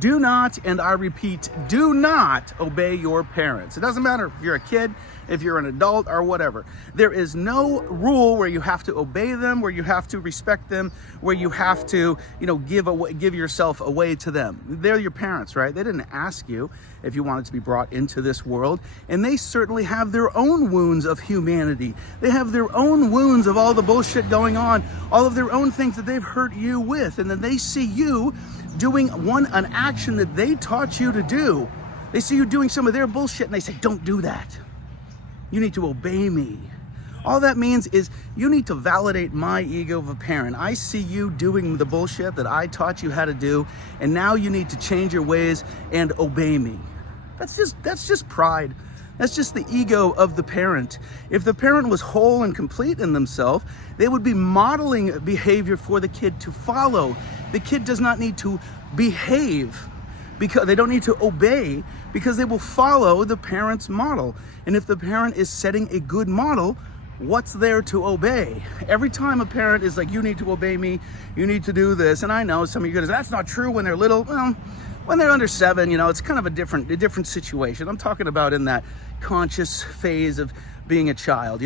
Do not, and I repeat, do not obey your parents. It doesn't matter if you're a kid, if you're an adult, or whatever. There is no rule where you have to obey them, where you have to respect them, where you have to, give yourself away to them. They're your parents, right? They didn't ask you if you wanted to be brought into this world, and they certainly have their own wounds of humanity. They have their own wounds of all the bullshit going on, all of their own things that they've hurt you with, and then they see you doing an action that they taught you to do. They see you doing some of their bullshit and they say, don't do that. You need to obey me. All that means is you need to validate my ego of a parent. I see you doing the bullshit that I taught you how to do, and now you need to change your ways and obey me. That's just pride. That's just the ego of the parent. If the parent was whole and complete in themselves, they would be modeling behavior for the kid to follow. The kid does not need to behave, because they don't need to obey, because they will follow the parent's model. And if the parent is setting a good model, what's there to obey? Every time a parent is like, you need to obey me, you need to do this. And I know some of you guys, that's not true when they're little. Well, when they're under 7, it's kind of a different situation. I'm talking about in that conscious phase of being a child.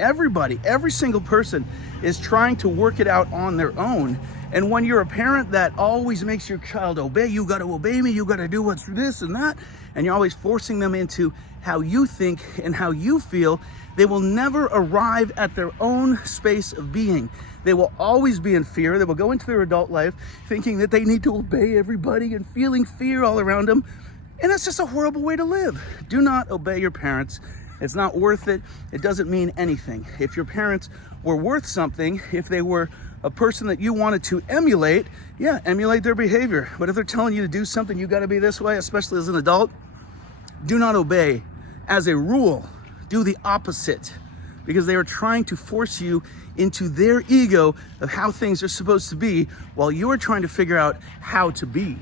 Everybody, every single person is trying to work it out on their own. And when you're a parent that always makes your child obey, you got to obey me, you got to do what's this and that, and you're always forcing them into how you think and how you feel, they will never arrive at their own space of being. They will always be in fear. They will go into their adult life thinking that they need to obey everybody and feeling fear all around them. And that's just a horrible way to live. Do not obey your parents. It's not worth it. It doesn't mean anything. If your parents were worth something, if they were a person that you wanted to emulate, yeah, emulate their behavior. But if they're telling you to do something, you got to be this way, especially as an adult, do not obey. As a rule, do the opposite, because they are trying to force you into their ego of how things are supposed to be while you're trying to figure out how to be.